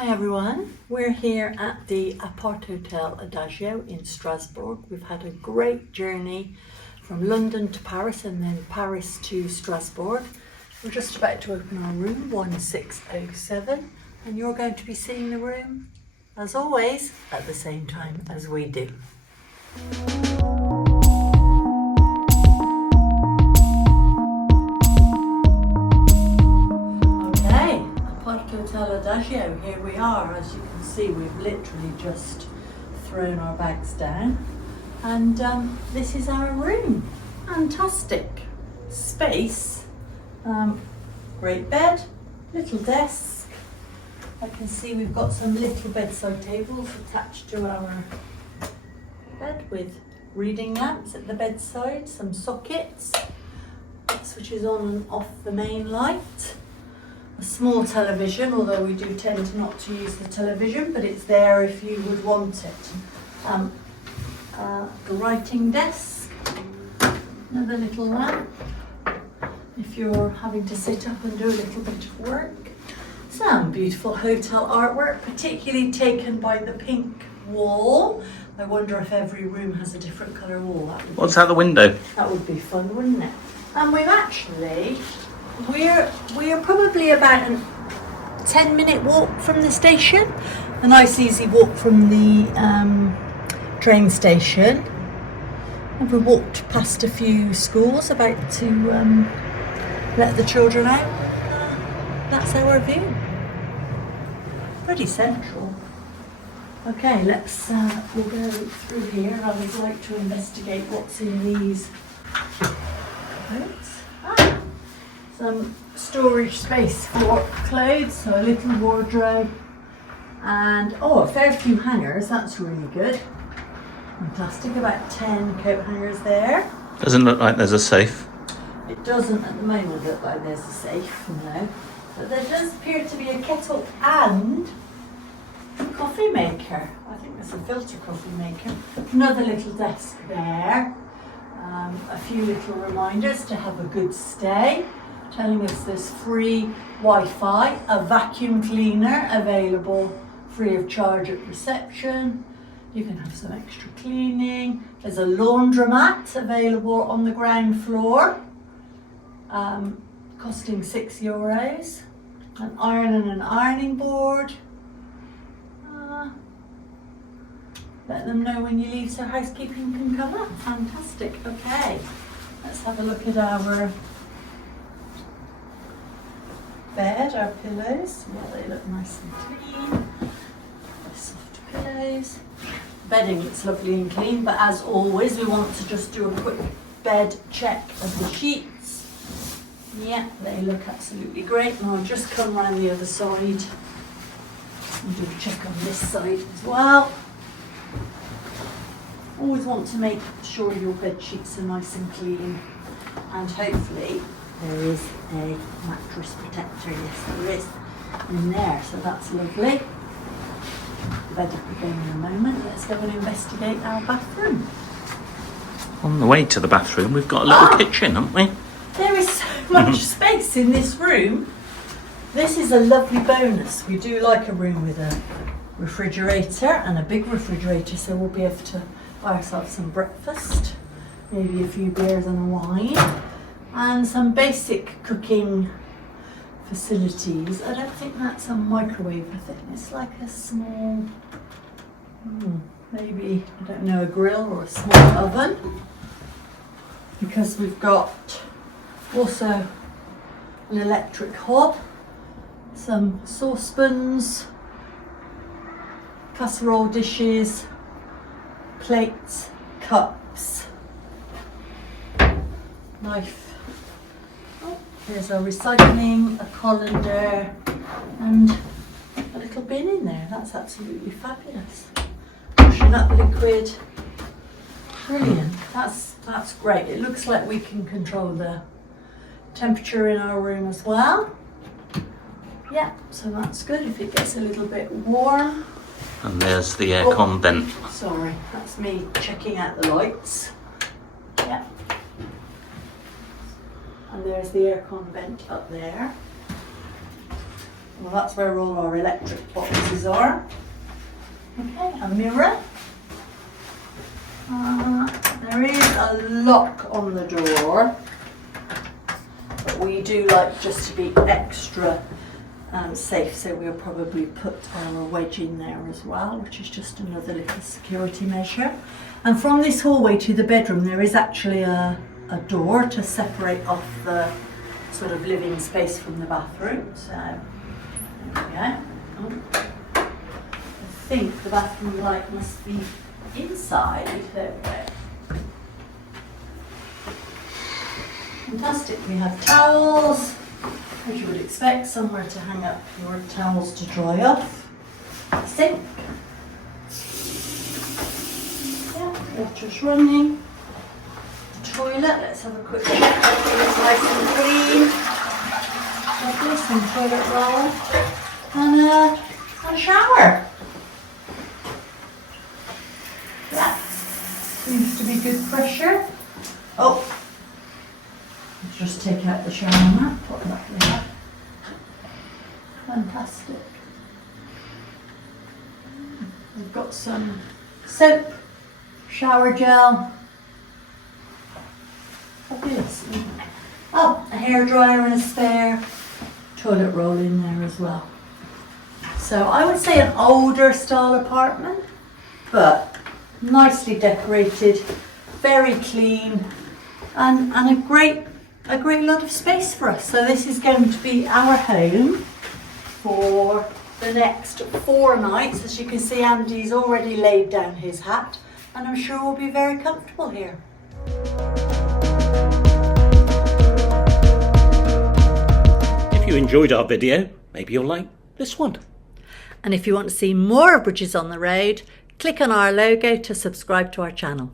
Hi everyone, we're here at the Aparthotel Adagio in Strasbourg. We've had a great journey from London to Paris and then Paris to Strasbourg. We're just about to open our room 1607 and you're going to be seeing the room, as always, at the same time as we do. Aparthotel Adagio, here we are. As you can see, we've literally just thrown our bags down and this is our room. Fantastic space, great bed, little desk. I can see we've got some little bedside tables attached to our bed with reading lamps at the bedside, some sockets, switches on and off the main light. A small television, although we do tend not to use the television, but it's there if you would want it. The writing desk, another little lamp if you're having to sit up and do a little bit of work. Some beautiful hotel artwork, particularly taken by the pink wall. I wonder if every room has a different colour wall. What's out the window? That would be fun, wouldn't it? And we've actually We're probably about a 10-minute walk from the station. A nice easy walk from the train station. And we walked past a few schools about to let the children out. That's our view. Pretty central. Okay, we'll go through here. I would like to investigate what's in these cupboards. Some storage space for clothes, so a little wardrobe and a fair few hangers. That's really good. Fantastic, about 10 coat hangers there. Doesn't look like there's a safe. It doesn't at the moment look like there's a safe, no. But there does appear to be a kettle and a coffee maker. I think there's a filter coffee maker. Another little desk there. A few little reminders to have a good stay. Telling us there's free Wi-Fi, a vacuum cleaner available free of charge at reception. You can have some extra cleaning. There's a laundromat available on the ground floor, costing €6. An iron and an ironing board. Let them know when you leave so housekeeping can come up. Fantastic. Okay, let's have a look at our bed, our pillows. Yeah, they look nice and clean. Soft pillows. Bedding looks lovely and clean, but as always, we want to just do a quick bed check of the sheets. Yeah, they look absolutely great. And I'll just come around the other side and do a check on this side as well. Always want to make sure your bed sheets are nice and clean, and hopefully there is a mattress protector. Yes, there is in there, so that's lovely. The bed up again in a moment. Let's go and investigate our bathroom. On the way to the bathroom, we've got a little kitchen, haven't we? There is so much space in this room. This is a lovely bonus. We do like a room with a refrigerator and a big refrigerator, so we'll be able to buy ourselves some breakfast, maybe a few beers and a wine. And some basic cooking facilities. I don't think that's a microwave. I think it's like a small, maybe, I don't know, a grill or a small oven. Because we've got also an electric hob, some saucepans, casserole dishes, plates, cups, knife. There's a recycling, a colander, and a little bin in there. That's absolutely fabulous. Washing up liquid. Brilliant. That's great. It looks like we can control the temperature in our room as well. Yeah, so that's good if it gets a little bit warm. And there's the aircon vent. Sorry, that's me checking out the lights. Yeah. And there's the aircon vent up there. Well, that's where all our electric boxes are. Okay, a mirror. There is a lock on the door, but we do like just to be extra safe, so we'll probably put our wedge in there as well, which is just another little security measure. And from this hallway to the bedroom there is actually a door to separate off the sort of living space from the bathroom. So there we go. I think the bathroom light must be inside. There we go. Fantastic. We have towels, as you would expect, somewhere to hang up your towels to dry off. Sink. Yeah, water's running. The toilet, let's have a quick look. It's nice and clean. Lovely, some toilet roll. And a shower. Yeah, seems to be good pressure. Oh, let's just take out the shower mat, put that there. Fantastic. We've got some soap, shower gel. Fabulous. Oh, a hairdryer and a spare toilet roll in there as well. So I would say an older style apartment, but nicely decorated, very clean, and a great lot of space for us. So this is going to be our home for the next 4 nights. As you can see, Andy's already laid down his hat, and I'm sure we'll be very comfortable here. If you enjoyed our video, maybe you'll like this one. And if you want to see more of Bridges on the Road, click on our logo to subscribe to our channel.